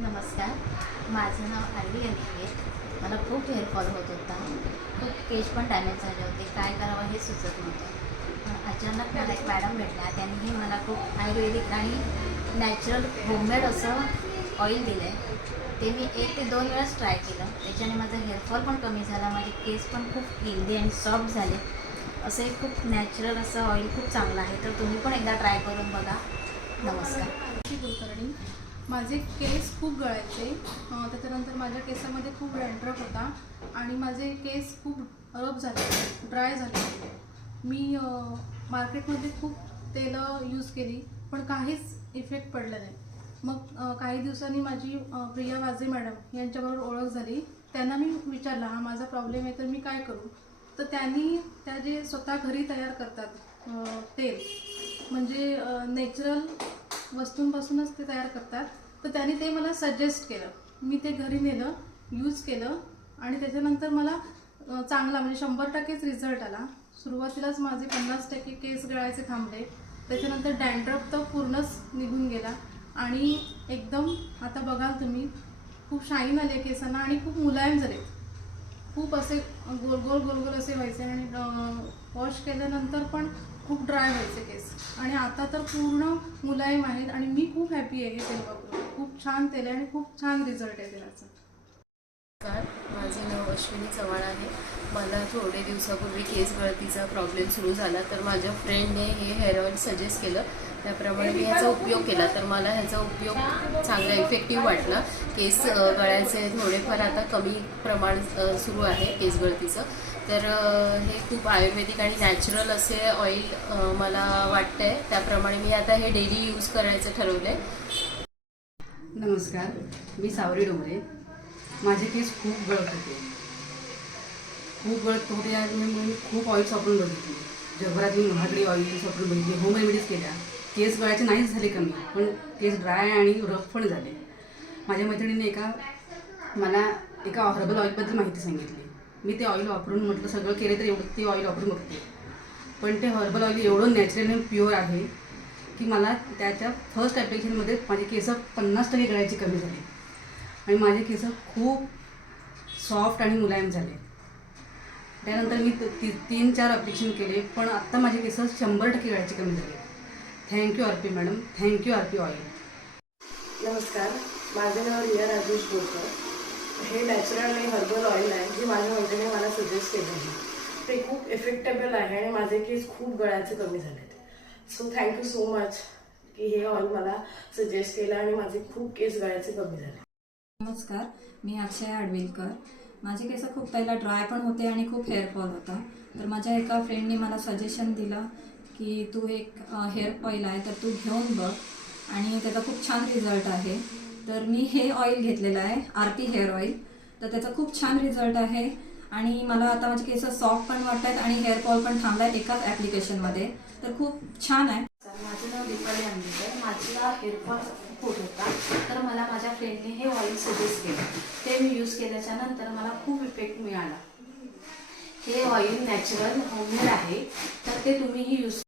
नमस्कार, माझं नाव आरडी आहे. मला खूप हेअरफॉल होत होता. खूप केस पण डॅमेज झाले होते. काय करावं हे सुचत नव्हतं. पण अचानक मला एक मॅडम भेटल्या. त्यांनी मला खूप आयुर्वेदिक आणि नॅचरल होममेड असं ऑइल दिलं आहे. ते मी 1 ते 2 वेळाच ट्राय केलं. त्याच्याने माझा हेअरफॉल पण कमी झाला. माझे केस पण खूप हेल्दी आणि सॉफ्ट झाले. असं एक खूप नॅचरल असं ऑइल खूप चांगलं आहे. तर तुम्ही पण एकदा ट्राय करून बघा. नमस्कार. कुलकर्णी. माझे केस खूप गळायचे, त्याच्यानंतर माझ्या केसामध्ये खूप डॅन्ड्रफ होता आणि माझे केस खूप रफ झाले, ड्राय झाले. मी मार्केटमध्ये खूप तेलं यूज केली पण काहीच इफेक्ट पडला नाही. मग काही दिवसांनी माझी प्रिया वाजे मॅडम यांच्याबरोबर ओळख झाली. त्यांना मी विचारला, हा माझा प्रॉब्लेम आहे तर मी काय करू. तर त्यांनी त्या जे स्वतः घरी तयार करतात तेल, म्हणजे नॅचरल वस्तूंपासूनच ते तयार करतात, तर त्यांनी ते मला सजेस्ट केलं. मी ते घरी नेलं, यूज केलं आणि त्याच्यानंतर मला चांगला म्हणजे 100%च रिझल्ट आला. सुरुवातीलाच माझे 50% केस गळायचे थांबले. त्याच्यानंतर डॅन्ड्रफ तर पूर्णच निघून गेला आणि एकदम आता बघाल तुम्ही खूप शाईन आले केसांना आणि खूप मुलायम झाले. खूप असे गोल गोल गोल गोल असे व्हायचे आणि वॉश केल्यानंतर पण खूप ड्राय व्हायचे केस आणि आता तर पूर्ण मुलायम आहेत आणि मी खूप हॅपी आहे हे तेल वापरून. खूप छान तेल आहे आणि खूप छान रिझल्ट आहे तेलाचा. माझे नाव अश्विनी चव्हाण आहे. मला थोडे दिवसापूर्वी केस गळतीचा प्रॉब्लेम सुरू झाला, तर माझ्या फ्रेंडने हे हेअर ऑइल सजेस्ट केलं. त्याप्रमाणे मी ह्याचा उपयोग केला, तर मला ह्याचा उपयोग चांगला इफेक्टिव्ह वाटला. केस गळायचे थोडेफार आता कमी प्रमाण सुरू आहे केस गळतीचं. तर हे खूप आयुर्वेदिक आणि नॅचरल असे ऑइल मला वाटतं आहे. त्याप्रमाणे मी आता हे डेली यूज करायचं ठरवलं आहे. नमस्कार, मी सावरी डोंगरे. माझे केस खूप गळत होते. मी खूप ऑइल्स वापरून बघितली. जगभरातली महागडी ऑइल्स वापरून बघितली, होम रेमेडीज केल्या. केस गळायचे नाहीच झाले कमी, पण केस ड्राय आणि रफ पण झाले. माझ्या मैत्रिणीने मला एका हर्बल ऑइलबद्दल माहिती सांगितली. मी ते ऑइल वापरून म्हटलं सगळं केलं तर एवढं ते ऑइल वापरून बघते. पण ते हर्बल ऑइल एवढं नॅचरल आणि प्युअर आहे की मला त्याच्या फर्स्ट ॲप्लिकेशनमध्ये माझे केस 50% गळायचे कमी झाले आणि माझे केस खूप सॉफ्ट आणि मुलायम झाले. त्यानंतर मी 3-4 ॲप्लिकेशन केले, पण आत्ता माझे केस 100% गळायचे कमी झाले. Thank you R P madam, thank you R P oil. नमस्कार, माझे नाव रिया राजेश बोरकर. हे नॅचरल आणि हर्बल ऑइल आहे जे माझ्या मैत्रिणीने मला सजेस्ट केलं आहे. ते खूप इफेक्टेबल आहे आणि माझे केस खूप गळायचे कमी झाले. सो थँक्यू सो मच की हे ऑइल मला सजेस्ट केलं आणि माझे खूप केस गळायचे कमी झाले. नमस्कार, मी अक्षय आडवेलकर. माझे केस खूप पहिला ड्राय पण होते आणि खूप हेअरफॉल होता. तर माझ्या एका फ्रेंडने मला सजेशन दिलं की तू एक हेअर ऑइल आहे तर तू घेऊन बघ आणि त्याचा खूप छान रिझल्ट आहे. तर मी हे ऑइल घेतलेलं आहे, आरती हेअर ऑइल. तर त्याचा खूप छान रिझल्ट आहे आणि मला आता माझे केस सॉफ्ट पण वाटत आहेत आणि हेअरफॉल पण थांबला आहे एकाच ॲप्लिकेशनमध्ये. तर खूप छान आहे. माझं नाव दीपाली आंबेकर. माझा हेअरफॉल खूप होत होता, तर मला माझ्या फ्रेंडने हे ऑइल सजेस्ट केलं. ते मी यूज केल्याच्या नंतर मला खूप इफेक्ट मिळाला. हे ऑइल नॅचरल होममेड आहे, तर ते तुम्हीही यूज